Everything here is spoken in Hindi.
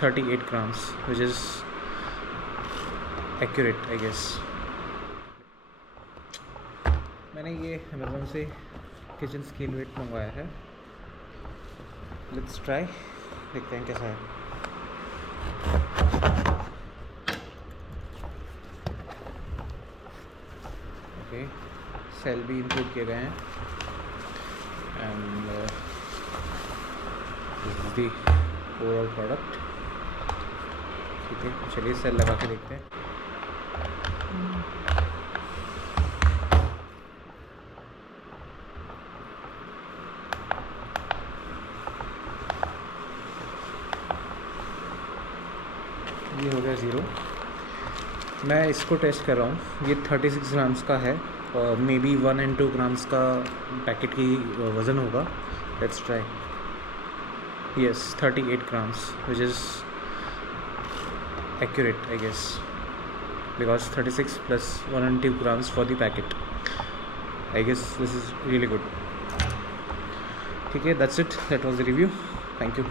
38 grams, which is accurate, I guess. मैंने ये अमेज़न से किचन स्केल वेट मंगवाया है. लेट्स ट्राई, देखते हैं कैसा है. ओके, सेल भी इंक्लूड किए गए हैं and this is the overall product. ठीक है, चलिए सेल लगा के देखते हैं. ये हो गया 0. मैं इसको टेस्ट कर रहा हूँ. ये 36 ग्राम्स का है और मे बी 1 and 2 ग्राम्स का पैकेट की वज़न होगा. Let's try. Yes, 38 grams, which is accurate, I guess, because 36 plus 1 and 2 grams for the packet. I guess this is really good. ठीक है, that's it. That was the review. Thank you.